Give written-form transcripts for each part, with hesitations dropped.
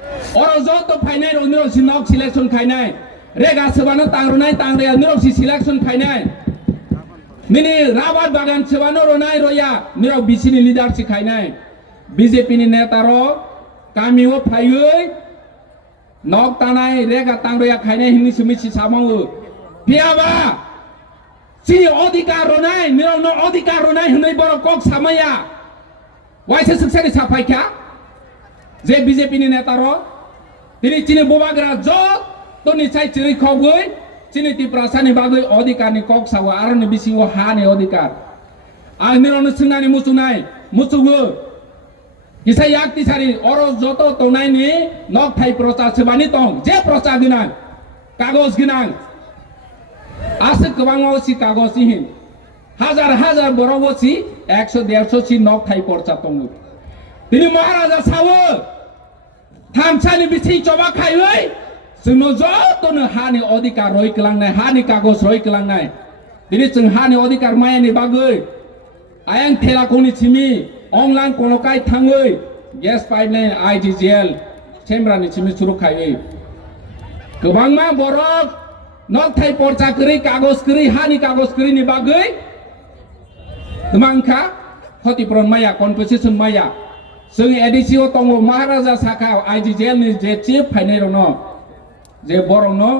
Orozo to Painai on the Sinok selection Kainai. Rega Savano Tangrunai Tangre and Nirosi selection Kainai. Mini Rabat Bagan Savano Ronai Roya, Niro Bisini leadership Kainai. BJP Netaro, Kamio Payui, Nok Tanai, Rega Tangria Kainai, Himisumichi Samu. Piava! See Odika Ronai, Niro no Odika Ronai, Huniboro Kok Samaya. Why is the success of Paika? They BJP Netaro. তিনি চিনি বোবাগ্রা যত তো নিচাই চিনি খবই চিনি তি প্রাসানি বাগৈ অধিকারনি cock Sao আরনি বিসিও হানি অধিকার আনিরনো সিংনানি মুসুনাই মুসুগো কিসাই yakti sari or যত তনাইনি নক থাই প্রচার সেবানি তং যে প্রচার গিনাং কাগজ গিনাং আছে গোবাংওসি কাগজ হিন হাজার হাজার বড়বসি 100-150 সি নক থাই প্রচার তং তিনি মহারাজা Sao Tamsani bisi coba kaiwai, senojo tono hani odikar roi kelang nai, hani kagos roi kelang nai. Jadi ceng hani odikar maya ni bagai. Ayang tela koni cimi, onglang konokai tangoi, gas pipeline IGGL, cembra ni cimi suruh kaiwai. Kebang ma borok, nok thai porca keri kagos keri, hani kagos keri ni bagai. Temangka, hoti pron maya, composition maya. Sung edisio tongo Maharaja Sakau IGGL ni je chief phainai no je borong no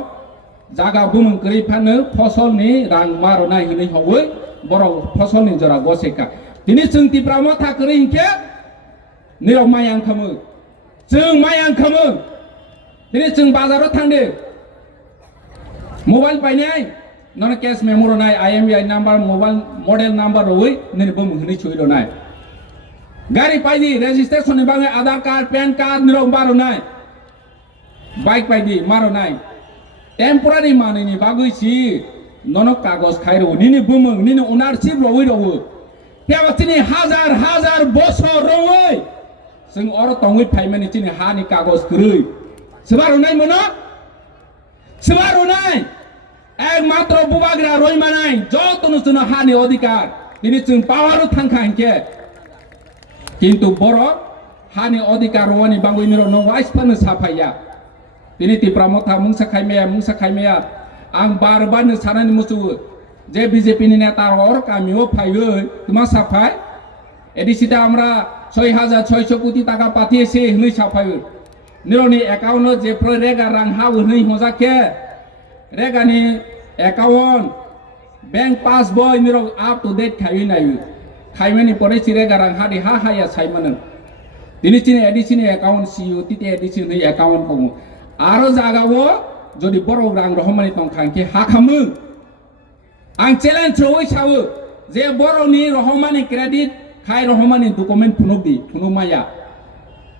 jaga bumung kri phanu phosol ni rang maro nai hini howoi borong phosol ni jora goseka tini sung ti prama tha kri hinke nirok mayang khamu sung mayang khamu tini sung bazaro thangde mobile painai nona cash memo ro nai IMEI number mobile model number roi ni bumung hini chui ro nai Gari paidi registration ni bangai Aadhaar card, PAN card nirong maro nai. Bike paidi maro nai. Temporary mani ni bagui si nonok kagos khairo nini bumung nini ownership roi ro. Piawa tini hazar bosor roi. Sung oro tongui phaimani tini hani kagos krui. Sebaro nai mono? Sebaro nai. Ekmatro bubagra roi manai. Jotono suno hani odikar. Tini sung power thangkha hinke. Kintu borok hani odikar wani bangui niro no wais panu sapaya tini ti pramotha mungsa khaimaya ang barban sanani musu je BJP ni neta or kamio phaiwe tuma saphai edisita আমরা 6600 কোটি টাকা পাঠিয়েছে হই সাফাই নিরনি account যে রেগা রাং how হই হজাকে রেগানি account bank পাসবই নির up to date খাই নাই Kaimani pore cire garang hadi ha ya Simon. Dini cini edisi ni account siu titi edisi ni account kamu. Aro jaga wo jadi borong rang rohmani tong kangke ha kamu. Ang challenge roi sawu je borong ni rohmani credit kai rohmani dokumen punuk maya.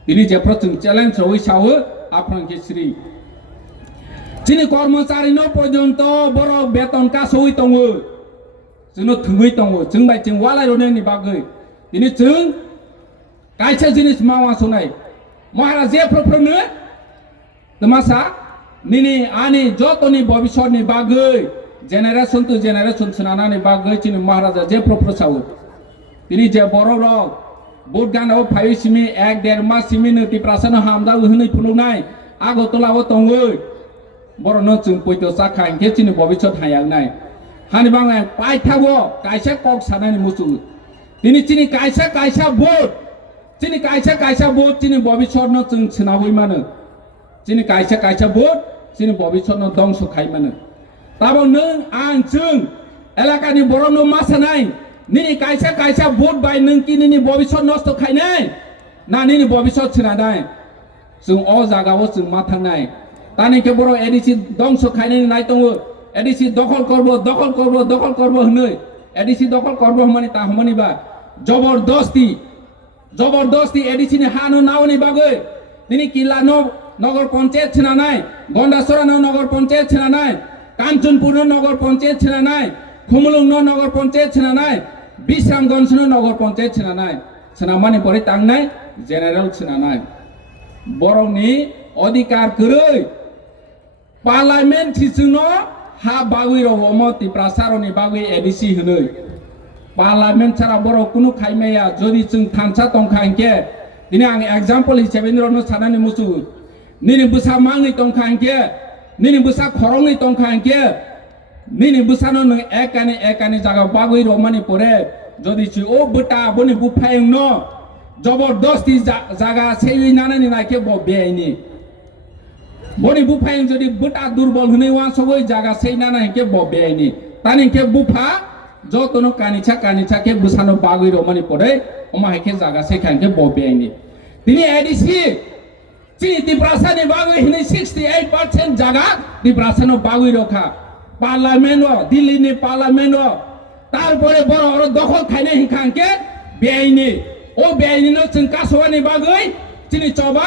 Dini je procung challenge roi sawu apron ke sri. Cini কর্মচারী no পর্যন্ত বড় বেতন কা সই তংও जोंनो थुंगै दङ जों bye जों वालाय रोने बागै दिनै जों कायसे जिनिस मावा सनाय महाराज जे प्रफरनो तमासा निनि आनि जतनि भबिष्यतनि बागै जेनेरेशन टु जेनेरेशन सोनानानै बागै जों महाराजा जे प्रफरसाव दिनै जे बर' रक बुट गानाव फायसिमि 1-1.5 मास सिमि नति प्रासन हामदा होनै फुनुनाय आगतलाव दङै बर'नो जों पयतो साखा इंके जों भबिष्यत हायांनाय Hani bangai pai thawo kaisa kok sanani musu tini chini kaisa vote chini kaisa vote chini bobishor no chung chinahui mano chini kaisa vote chini bobishor no dongso khai mano tabo nung ang chung elaka ni borok no masanai nini kaisa vote bai nung kini ni bobishor nosto khai nai na nini bobishor chinadai chung o jaga o chung mathangnai tani ke borok edisi dongso khai nai tongo ADC দখল করব হনই ADC দখল করব মানে তা হমানি বা জবরদস্তি ADC নি হানো নাওনি বাগৈ তিনি কিলানো নগর পঞ্চায়েত ছিনা নাই গন্ডাসরানো নগর পঞ্চায়েত ছিনা নাই কাঞ্চনপুর নগর পঞ্চায়েত ছিনা নাই খুমলুং নগর পঞ্চায়েত ছিনা নাই বিশ্রামগঞ্জ নগর পঞ্চায়েত ছিনা নাই ছিনা মানে পরে তাংনাই জেনারেল ছিনা নাই বরংনি অধিকার কरै parliament সিসুনো ha bagui ro omoti prasaroni bagui edisi hunoi parliament chara boro kunu khaimaya jodi chung thansa tongkhangke dini ang example hisebe nirno sanani musu nini busa mang ni tong khang ke nini busa khorong ni tong khang ke nini busa no nang ekani jaga bagui ro mani pore jodi chi o buta boni bu phayung no জবরদস্তি জায়গা সেই নানানি নাকে বেআইনি বনি বুফাইং যদি বুটা দুর্বল হনে ওয়া সবই জায়গা সেই নানাকে বেআইনি তানিকে বুফা যতনো কানিছা কে বুসানো বাগুই রমানি পড়ে ওমাকে জায়গা সেখানকে বেআইনি তিনি এডিসি চিনি তিপ্রাসানি বাগুই হনে 68% জায়গা তিপ্রাসানো বাগুই রখা পার্লামেন্ট দিল্লিনি পার্লামেন্ট তারপরে বড় বড় দখল খাইনে হিখানকে বেআইনি o beaini no chung kaswani bagai chini choba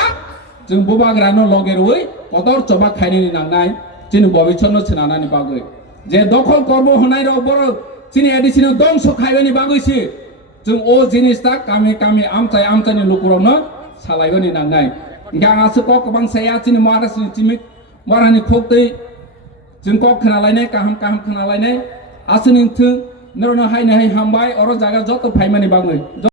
chung bubagra no loger oi kodor choba khaini ni nangnai chini bobichonno chinana ni bagai je dokhol korbo honai ro boro chini additional dongso khaibani bagai si chung o jinista kami amchai ni lukurong no salaibani nangnai gang asu kok bang saya chini maras ni chimik marani khoktei chung kok khnalainai kaham khnalainai asuni thung nero no hainai hambai oro jaga joto phaimani bagai